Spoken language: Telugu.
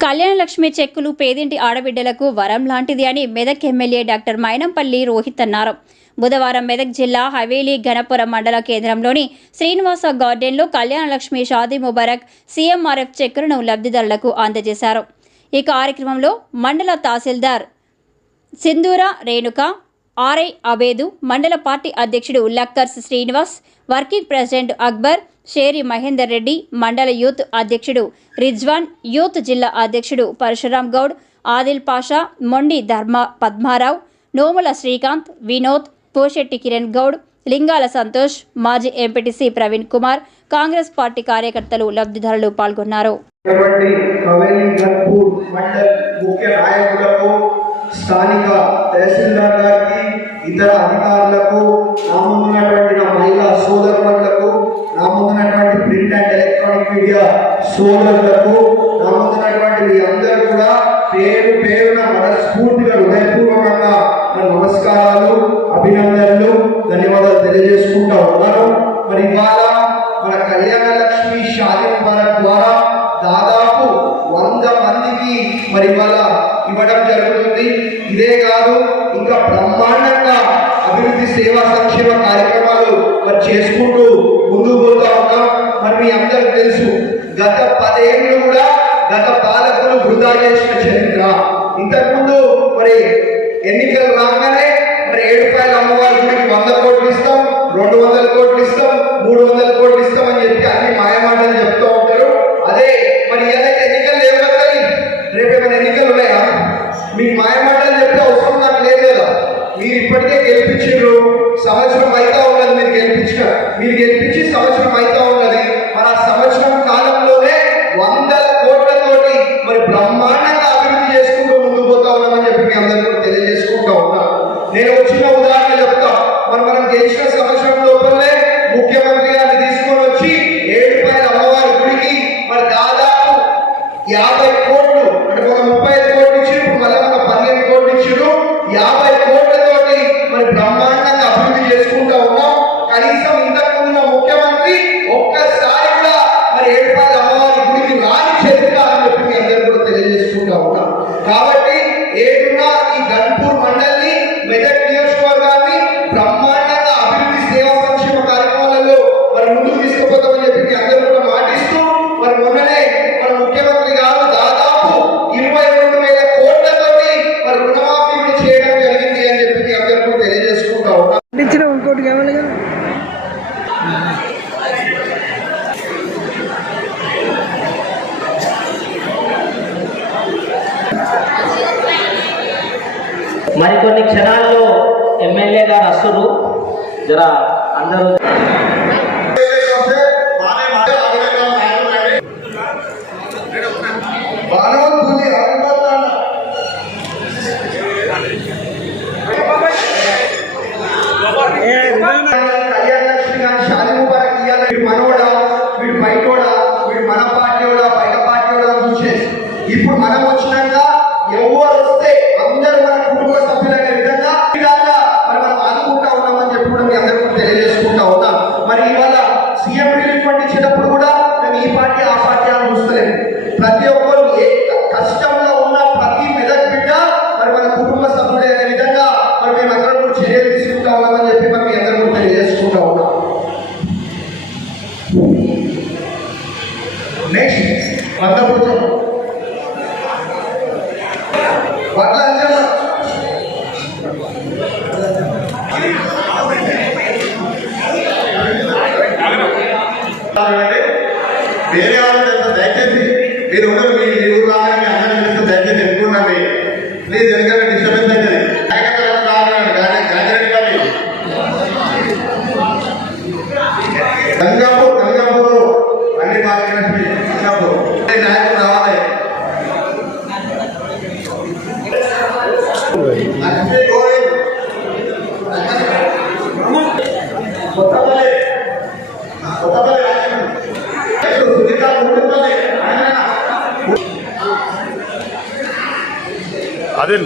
కళ్యాణలక్ష్మి చెక్కులు పేదింటి ఆడబిడ్డలకు వరం లాంటిది అని మెదక్ ఎమ్మెల్యే డాక్టర్ మైనంపల్లి రోహిత్ అన్నారు. బుధవారం మెదక్ జిల్లా హవేలీ గణపురం మండల కేంద్రంలోని శ్రీనివాస గార్డెన్లో కళ్యాణలక్ష్మి షాదీ ముబారక్ సీఎంఆర్ఎఫ్ చెక్కులను లబ్ధిదారులకు అందజేశారు. ఈ కార్యక్రమంలో మండల తహసీల్దార్ సింధూర రేణుక ఆర్ఐ అబేదు మండల పార్టీ అధ్యక్షుడు లక్కర్స్ శ్రీనివాస్ వర్కింగ్ ప్రెసిడెంట్ అక్బర్ షేరి మహేందర్ రెడ్డి మండల యూత్ అధ్యక్షుడు రిజ్వాన్ యూత్ జిల్లా అధ్యక్షుడు పరశురాం గౌడ్ ఆదిల్ పాషా మొండి ధర్మ పద్మారావు నోముల శ్రీకాంత్ వినోద్ పోషెట్టి కిరణ్ గౌడ్ లింగాల సంతోష్ మాజీ ఎంపీటీసీ ప్రవీణ్ కుమార్ కాంగ్రెస్ పార్టీ కార్యకర్తలు లబ్ధిదారులు పాల్గొన్నారు. స్థానిక తహసీల్దార్ గారికి ఇతర అధికారులకు నా మహిళా సోదరులకు మీడియా సోదరులకు నా ముందున్నటువంటి మీ అందరూ కూడా పేరు పేరున మనస్ఫూర్తిగా హృదయపూర్వకంగా నా నమస్కారాలు అభినందనలు ధన్యవాదాలు తెలియజేసుకుంటా ఉన్నాను. మరి ఇవాళ మన కళ్యాణ లక్ష్మి షాదీ భారత్ ద్వారా దాదాపు వంద మందికి మరి ఇవాళ ఇవ్వడం జరుగుతుంది. ఇదే కాదు ఇంకా బ్రహ్మాండంగా అభివృద్ధి సేవా సంక్షేమ కార్యక్రమాలు మరి చేసుకుంటూ ముందుకు పోతా ఉన్నాం. మరి మీ అందరికి తెలుసు గత పదేళ్ళు కూడా గత పాలకులు వృధా చేసిన చరిత్ర. ఇంతకుముందు మరి ఎన్నికలు రాగానే మరి ఏడుపాయల అమ్మవారి గుడికి వంద కోట్లు ఇస్తాం రెండు వందల కోట్లు ఇస్తాం మూడు వందల ఉన్నా నేను వచ్చిన ఉదాహరణ చెప్తా. మరి మనం గెలిచిన సంవత్సరం లోపలనే ముఖ్యమంత్రి గారిని తీసుకొని వచ్చి ఏడు ఏడుపాయల అమ్మవారి గుడికి మరి దాదాపు యాభై ఇంకోటి కావాలి కదా మరికొన్ని క్షణాల్లో ఎమ్మెల్యే గారు అస్సలు జర అందరూ కళ్యాణ లక్ష్మి ముబారక్ వీడు మనోడా వీడు బయటోడా? వీడు మన పార్టీోడా బయట పార్టీోడా అని ఇప్పుడు మనం వచ్చినాక ఎవరు వస్తే అందరూ మన కుటుంబ సభ్యులనే విధంగా మరి మనం ఆదుకుంటా ఉన్నామని చెప్పి కూడా మీ అందరికీ తెలియజేసుకుంటా ఉన్నాం మరి ఇవాళ సీఎం రిలీఫ్ ఫండ్ ఇచ్చేటప్పుడు కూడా మేము ఈ పార్టీ ఆ పార్టీ వేరే వాళ్ళకి ఎంత దయచేసి మీరు ఉండరు మీ ఊరు రాగానే మీ అందరినీ చేస్తే దయచేసి ఎన్నుకున్నాను ప్లీజ్ ఎందుకంటే డిస్టర్బెన్స్ అవుతుంది నాయకత్వం ఎవరు రావాలండి గాంధీ గంగాపూర్ గంగాపూర్ అన్ని బాగా గంగాపూర్. నాయకులు రావాలి? లక్ష్మీ గోవింద్ కొత్తపల్లి. కొత్తపల్లి అదే.